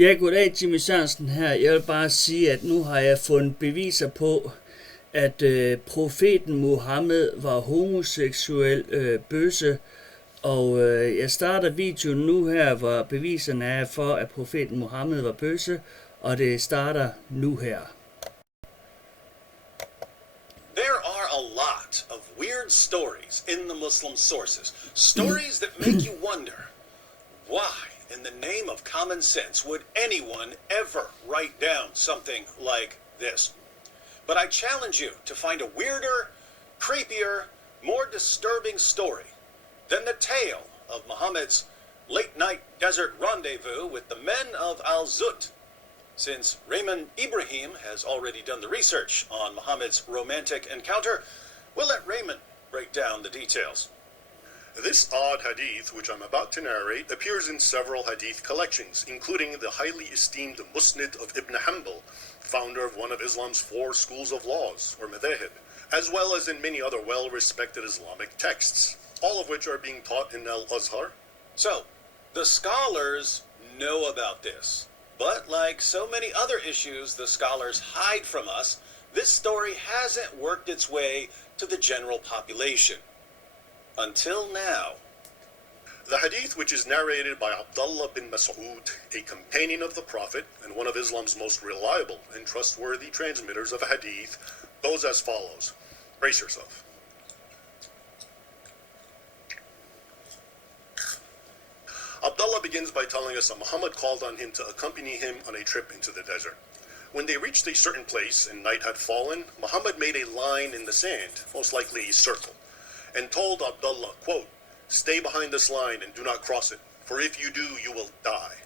Ja, goddag, Jimmy Sørensen her. Jeg vil bare sige, at nu har jeg fundet beviser på, at profeten Muhammed var homoseksuel bøsse, og jeg starter videoen nu her, hvor beviserne er for, at profeten Muhammed var bøsse, og det starter nu her. There are a lot of weird stories in the Muslim sources. Stories that make you wonder, why, in the name of common sense, would anyone ever write down something like this? But I challenge you to find a weirder, creepier, more disturbing story than the tale of Muhammad's late-night desert rendezvous with the men of Al-Zut. Since Raymond Ibrahim has already done the research on Muhammad's romantic encounter, we'll let Raymond break down the details. This odd hadith, which I'm about to narrate, appears in several hadith collections, including the highly esteemed Musnad of Ibn Hanbal, founder of one of Islam's 4 schools of laws, or madhahib, as well as in many other well-respected Islamic texts, all of which are being taught in Al-Azhar. So, the scholars know about this, but like so many other issues the scholars hide from us, this story hasn't worked its way to the general population. Until now. The hadith, which is narrated by Abdullah bin Mas'ud, a companion of the Prophet and one of Islam's most reliable and trustworthy transmitters of hadith, goes as follows. Brace yourself. Abdullah begins by telling us that Muhammad called on him to accompany him on a trip into the desert. When they reached a certain place and night had fallen, Muhammad made a line in the sand, most likely a circle, and told Abdullah, quote, "Stay behind this line and do not cross it, for if you do, you will die."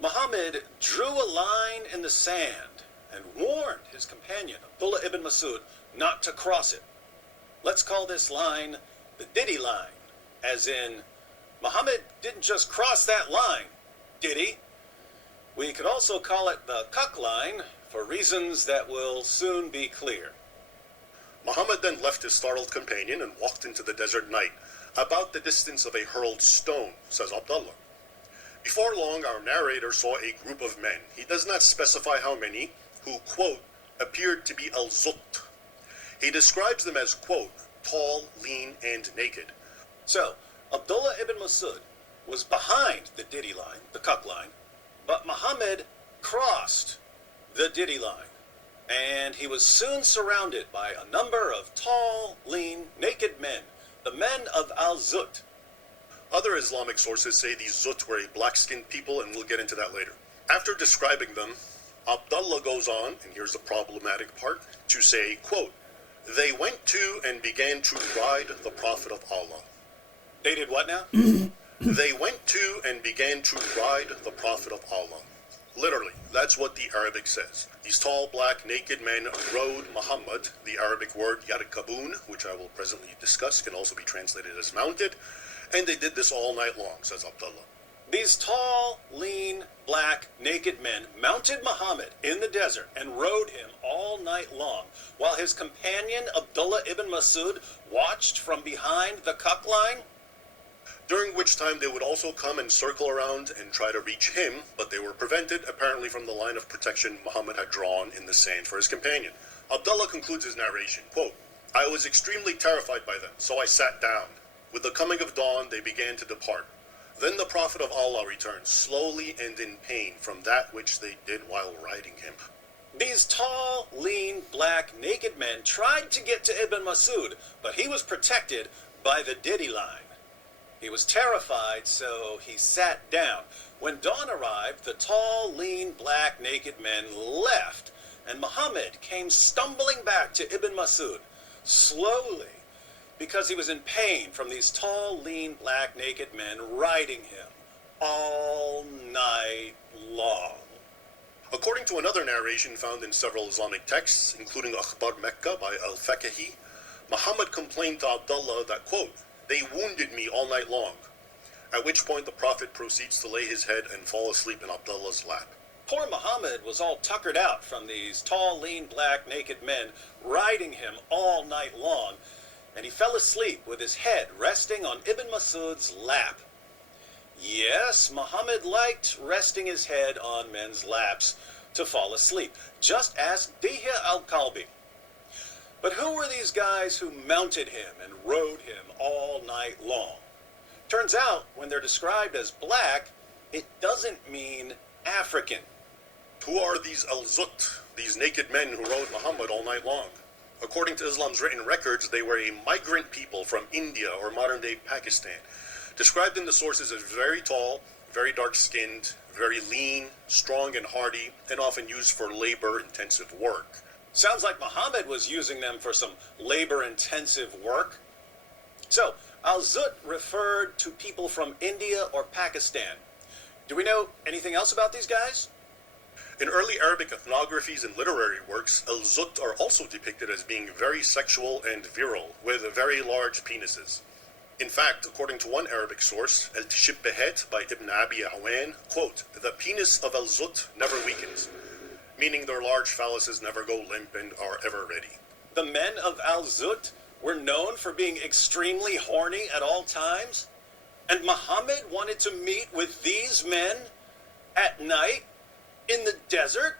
Muhammad drew a line in the sand and warned his companion, Abdullah ibn Mas'ud, not to cross it. Let's call this line the Diddy line, as in, Muhammad didn't just cross that line, did he? We could also call it the cuck line, for reasons that will soon be clear. Muhammad then left his startled companion and walked into the desert night, about the distance of a hurled stone, says Abdullah. Before long, our narrator saw a group of men, he does not specify how many, who, quote, appeared to be al-Zut. He describes them as, quote, tall, lean, and naked. So, Abdullah ibn Mas'ud was behind the Diddy line, the cuck line, but Muhammad crossed the Diddy line. And he was soon surrounded by a number of tall, lean, naked men, the men of Al-Zut. Other Islamic sources say these Zut were a black-skinned people, and we'll get into that later. After describing them, Abdullah goes on, and here's the problematic part, to say, quote, "They went to and began to ride the Prophet of Allah." They did what now? They went to and began to ride the Prophet of Allah. Literally, that's what the Arabic says. These tall, black, naked men rode Muhammad. The Arabic word yarkabun, which I will presently discuss, can also be translated as mounted. And they did this all night long, says Abdullah. These tall, lean, black, naked men mounted Muhammad in the desert and rode him all night long, while his companion Abdullah ibn Mas'ud watched from behind the cuck line. During which time they would also come and circle around and try to reach him, but they were prevented, apparently from the line of protection Muhammad had drawn in the sand for his companion. Abdullah concludes his narration, quote, "I was extremely terrified by them, so I sat down. With the coming of dawn, they began to depart. Then the Prophet of Allah returned, slowly and in pain, from that which they did while riding him." These tall, lean, black, naked men tried to get to Ibn Mas'ud, but he was protected by the Diddy line. He was terrified, so he sat down. When dawn arrived, the tall, lean, black, naked men left, and Muhammad came stumbling back to Ibn Mas'ud, slowly, because he was in pain from these tall, lean, black, naked men riding him all night long. According to another narration found in several Islamic texts, including Akhbar Mecca by al-Fakahi, Muhammad complained to Abdullah that, quote, "They wounded me all night long," at which point the Prophet proceeds to lay his head and fall asleep in Abdullah's lap. Poor Muhammad was all tuckered out from these tall, lean, black, naked men riding him all night long, and he fell asleep with his head resting on Ibn Mas'ud's lap. Yes, Muhammad liked resting his head on men's laps to fall asleep. Just ask Dihya al-Kalbi. But who were these guys who mounted him and rode him all night long? Turns out, when they're described as black, it doesn't mean African. Who are these al-Zut, these naked men who rode Muhammad all night long? According to Islam's written records, they were a migrant people from India or modern-day Pakistan, described in the sources as very tall, very dark-skinned, very lean, strong and hardy, and often used for labor-intensive work. Sounds like Muhammad was using them for some labor-intensive work. So, al-Zut referred to people from India or Pakistan. Do we know anything else about these guys? In early Arabic ethnographies and literary works, al-Zut are also depicted as being very sexual and virile, with very large penises. In fact, according to one Arabic source, Al-Tishibbehet by Ibn Abi Awan, quote, "The penis of al-Zut never weakens," meaning their large phalluses never go limp and are ever ready. The men of al-Zut were known for being extremely horny at all times, and Muhammad wanted to meet with these men at night in the desert,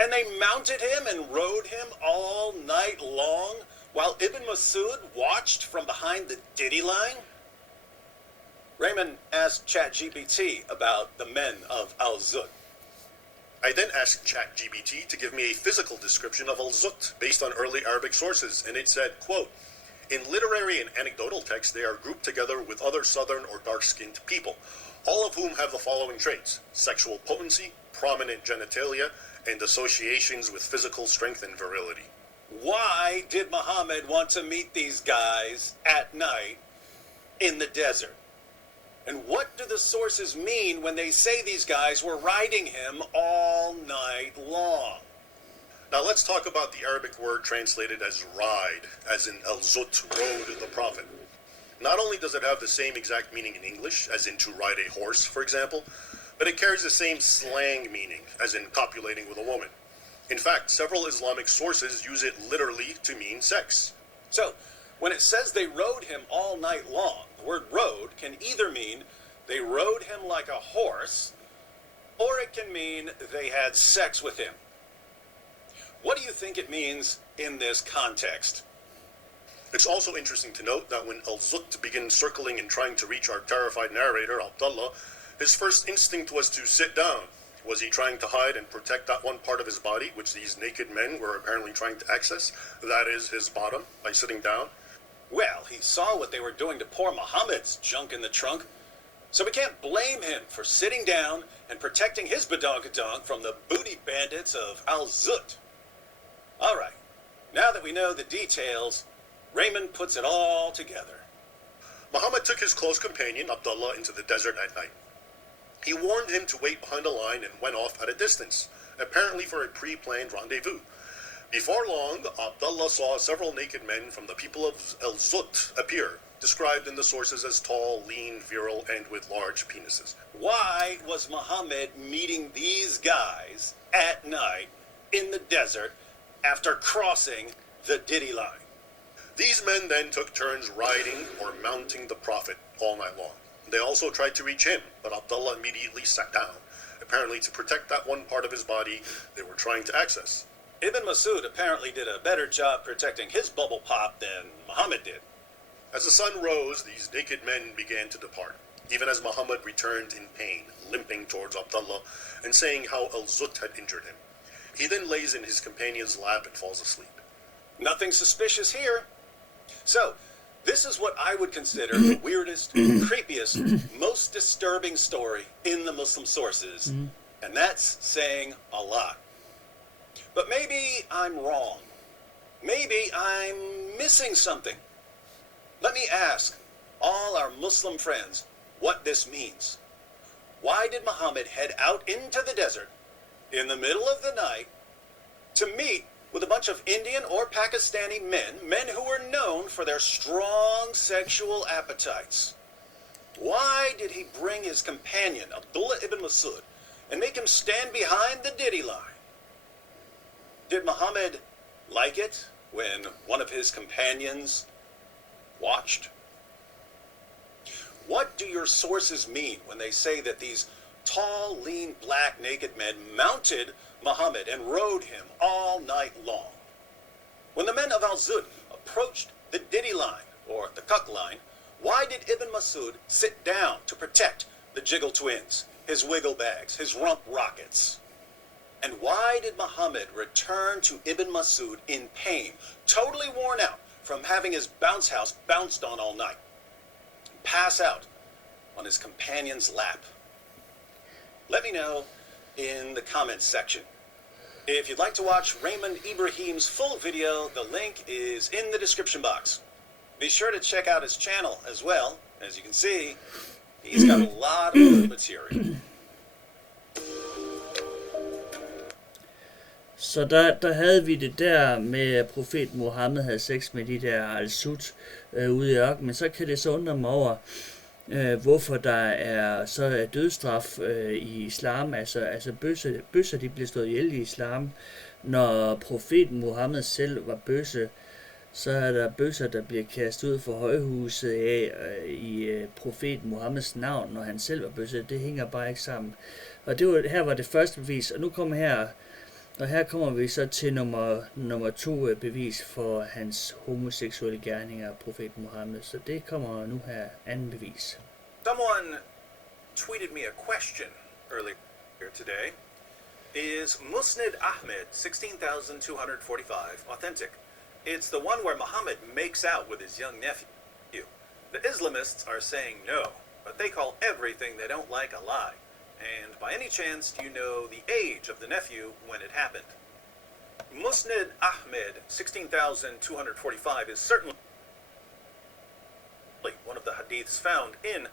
and they mounted him and rode him all night long while Ibn Masud watched from behind the ditty line? Raymond asked ChatGPT about the men of al-Zut. I then asked ChatGPT to give me a physical description of al-Zut based on early Arabic sources, and it said, quote, "In literary and anecdotal texts, they are grouped together with other southern or dark-skinned people, all of whom have the following traits: sexual potency, prominent genitalia, and associations with physical strength and virility." Why did Muhammad want to meet these guys at night in the desert? And what do the sources mean when they say these guys were riding him all night long? Now let's talk about the Arabic word translated as ride, as in al-Zut rode the Prophet. Not only does it have the same exact meaning in English, as in to ride a horse, for example, but it carries the same slang meaning, as in copulating with a woman. In fact, several Islamic sources use it literally to mean sex. So, when it says they rode him all night long, the word rode can either mean they rode him like a horse, or it can mean they had sex with him. What do you think it means in this context? It's also interesting to note that when al-Zut begins circling and trying to reach our terrified narrator, Abdullah, his first instinct was to sit down. Was he trying to hide and protect that one part of his body which these naked men were apparently trying to access? That is, his bottom, by sitting down? Well, he saw what they were doing to poor Muhammad's junk in the trunk, so we can't blame him for sitting down and protecting his badonkadonk from the booty bandits of al-Zut. All right, now that we know the details, Raymond puts it all together. Muhammad took his close companion, Abdullah, into the desert at night. He warned him to wait behind a line and went off at a distance, apparently for a pre-planned rendezvous. Before long, Abdullah saw several naked men from the people of al-Zut appear, described in the sources as tall, lean, virile, and with large penises. Why was Muhammad meeting these guys at night in the desert after crossing the ditty line? These men then took turns riding or mounting the Prophet all night long. They also tried to reach him, but Abdullah immediately sat down, apparently to protect that one part of his body they were trying to access. Ibn Masud apparently did a better job protecting his bubble pop than Muhammad did. As the sun rose, these naked men began to depart, even as Muhammad returned in pain, limping towards Abdullah and saying how al-Zut had injured him. He then lays in his companion's lap and falls asleep. Nothing suspicious here. So, this is what I would consider the weirdest, creepiest, most disturbing story in the Muslim sources. And that's saying a lot. But maybe I'm wrong. Maybe I'm missing something. Let me ask all our Muslim friends what this means. Why did Muhammad head out into the desert in the middle of the night to meet with a bunch of Indian or Pakistani men who were known for their strong sexual appetites? Why did he bring his companion, Abdullah ibn Masud, and make him stand behind the ditty line? Did Muhammad like it when one of his companions watched? What do your sources mean when they say that these tall, lean, black, naked men mounted Muhammad and rode him all night long? When the men of Al-Zud approached the Diddy line, or the Cuck line, why did Ibn Masud sit down to protect the Jiggle twins, his wiggle bags, his rump rockets? And why did Muhammad return to Ibn Masud in pain, totally worn out from having his bounce house bounced on all night, and pass out on his companion's lap? Let me know in the comments section. If you'd like to watch Raymond Ibrahim's full video, the link is in the description box. Be sure to check out his channel as well. As you can see, he's got a lot of good material. Så der havde vi det der med, at profeten Muhammed havde sex med de der al-Sud ude i ørkenen. Men så kan det så undre mig over, hvorfor der er så dødsstraf i islam. Altså bøsser de bliver slået ihjel i islam. Når profeten Muhammed selv var bøsse, så er der bøsser, der bliver kastet ud for højhuset af i profeten Muhammeds navn, når han selv var bøsse. Det hænger bare ikke sammen. Og her var det første bevis, og nu kommer her kommer vi så til nummer 2 bevis for hans homoseksuelle gerninger, profeten Muhammed. Så det kommer nu her, anden bevis. Someone tweeted me a question earlier today. Is Musnad Ahmed 16,245 authentic? It's the one where Muhammad makes out with his young nephew. The Islamists are saying no, but they call everything they don't like a lie. And by any chance, do you know the age of the nephew when it happened? Musnad Ahmed 16,245 is certainly one of the hadiths found in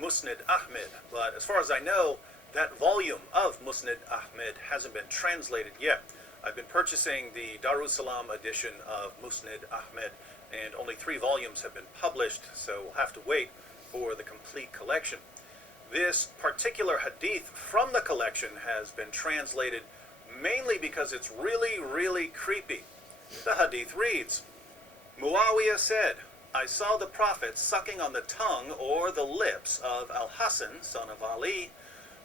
Musnad Ahmed, but as far as I know, that volume of Musnad Ahmed hasn't been translated yet. I've been purchasing the Darussalam edition of Musnad Ahmed, and only 3 volumes have been published, so we'll have to wait for the complete collection. This particular hadith from the collection has been translated mainly because it's really, really creepy. The hadith reads, Muawiyah said, I saw the Prophet sucking on the tongue or the lips of Al-Hasan, son of Ali.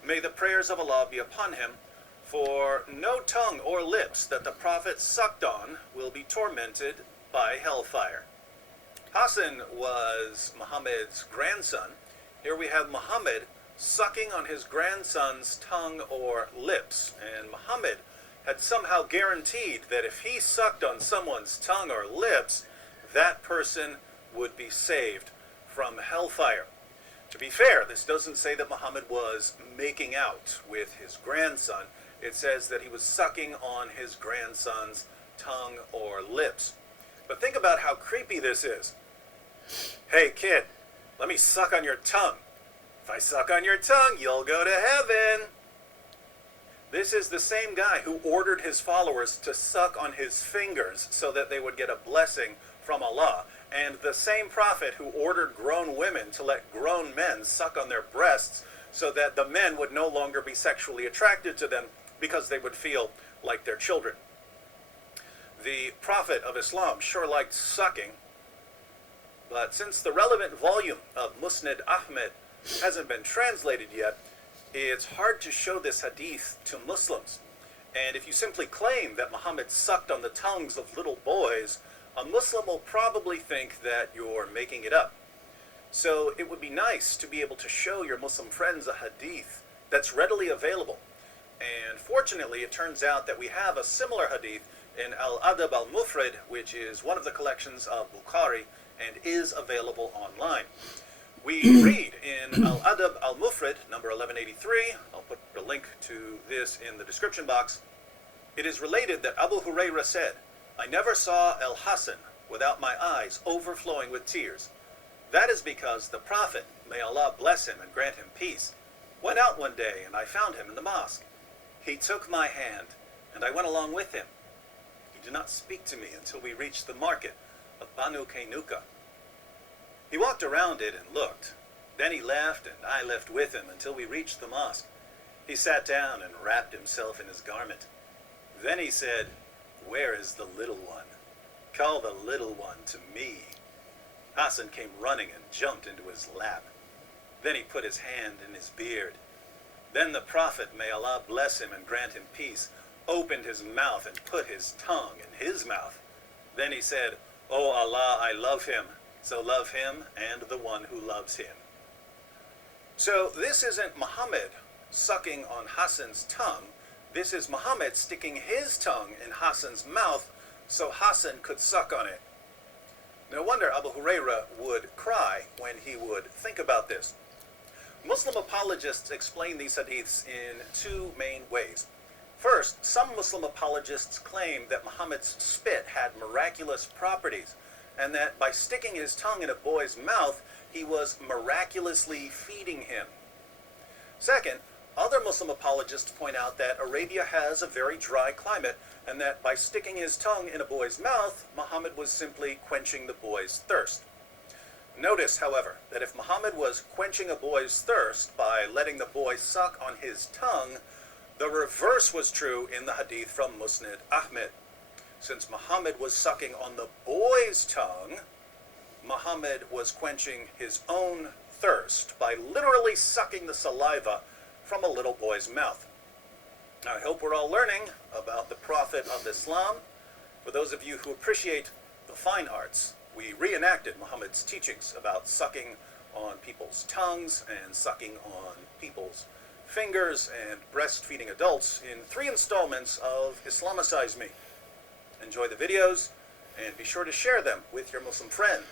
May the prayers of Allah be upon him, for no tongue or lips that the Prophet sucked on will be tormented by hellfire. Hassan was Muhammad's grandson. Here we have Muhammad sucking on his grandson's tongue or lips, and Muhammad had somehow guaranteed that if he sucked on someone's tongue or lips, that person would be saved from hellfire. To be fair, this doesn't say that Muhammad was making out with his grandson. It says that he was sucking on his grandson's tongue or lips. But think about how creepy this is. Hey kid, let me suck on your tongue. If I suck on your tongue, you'll go to heaven. This is the same guy who ordered his followers to suck on his fingers so that they would get a blessing from Allah, and the same prophet who ordered grown women to let grown men suck on their breasts so that the men would no longer be sexually attracted to them because they would feel like their children. The prophet of Islam sure liked sucking, but since the relevant volume of Musnad Ahmed hasn't been translated yet, it's hard to show this hadith to Muslims. And if you simply claim that Muhammad sucked on the tongues of little boys, a Muslim will probably think that you're making it up. So it would be nice to be able to show your Muslim friends a hadith that's readily available. And fortunately, it turns out that we have a similar hadith in Al-Adab al-Mufrad, which is one of the collections of Bukhari and is available online. We read in Al-Adab al-Mufrad, number 1183, I'll put a link to this in the description box. It is related that Abu Hurairah said, I never saw Al-Hasan without my eyes overflowing with tears. That is because the Prophet, may Allah bless him and grant him peace, went out one day and I found him in the mosque. He took my hand and I went along with him. He did not speak to me until we reached the market of Banu Kainuka. He walked around it and looked. Then he left and I left with him until we reached the mosque. He sat down and wrapped himself in his garment. Then he said, Where is the little one? Call the little one to me. Hassan came running and jumped into his lap. Then he put his hand in his beard. Then the prophet, may Allah bless him and grant him peace, opened his mouth and put his tongue in his mouth. Then he said, "O Allah, I love him, so love him and the one who loves him." So this isn't Muhammad sucking on Hassan's tongue. This is Muhammad sticking his tongue in Hassan's mouth so Hassan could suck on it. No wonder Abu Huraira would cry when he would think about this. Muslim apologists explain these hadiths in two main ways. First, some Muslim apologists claim that Muhammad's spit had miraculous properties, and that by sticking his tongue in a boy's mouth, he was miraculously feeding him. Second, other Muslim apologists point out that Arabia has a very dry climate, and that by sticking his tongue in a boy's mouth, Muhammad was simply quenching the boy's thirst. Notice, however, that if Muhammad was quenching a boy's thirst by letting the boy suck on his tongue, the reverse was true in the hadith from Musnad Ahmed. Since Muhammad was sucking on the boy's tongue, Muhammad was quenching his own thirst by literally sucking the saliva from a little boy's mouth. I hope we're all learning about the Prophet of Islam. For those of you who appreciate the fine arts, we reenacted Muhammad's teachings about sucking on people's tongues and sucking on people's fingers and breastfeeding adults in 3 installments of Islamicize Me. Enjoy the videos and be sure to share them with your Muslim friend.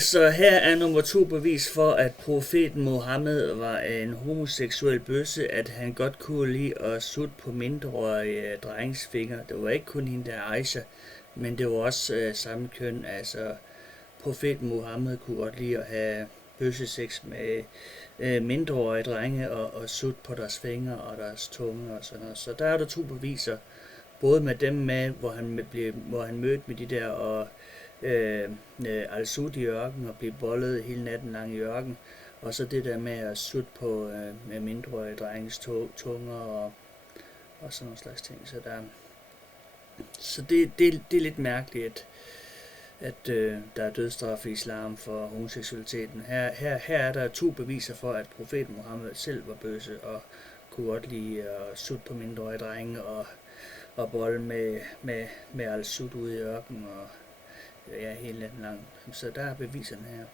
Så her er nummer 2 bevis for, at profeten Muhammed var en homoseksuel bøsse, at han godt kunne lide at sutte på mindreårige drenges fingre. Det var ikke kun hende der Aisha, men det var også samme køn. Altså, profeten Muhammed kunne godt lide at have bøssesex med mindreårige drenge og sutte på deres fingre og deres tunge og sådan noget. Så der er der 2 beviser, både med dem med, hvor han mødte med de der og al-Sud i ørken og blive bollet hele natten lang i ørken, og så det der med at sutte på med mindreårige drenges tunger og sådan nogle slags ting. Så det er lidt mærkeligt, at der er dødsstraf i islam for homoseksualiteten. Her er der 2 beviser for, at profeten Muhammed selv var bøsse og kunne godt lide at sutte på mindreårige drenge og bolle med al-Sud ude i ørken og ja, hele natten lang. Så der er beviserne her.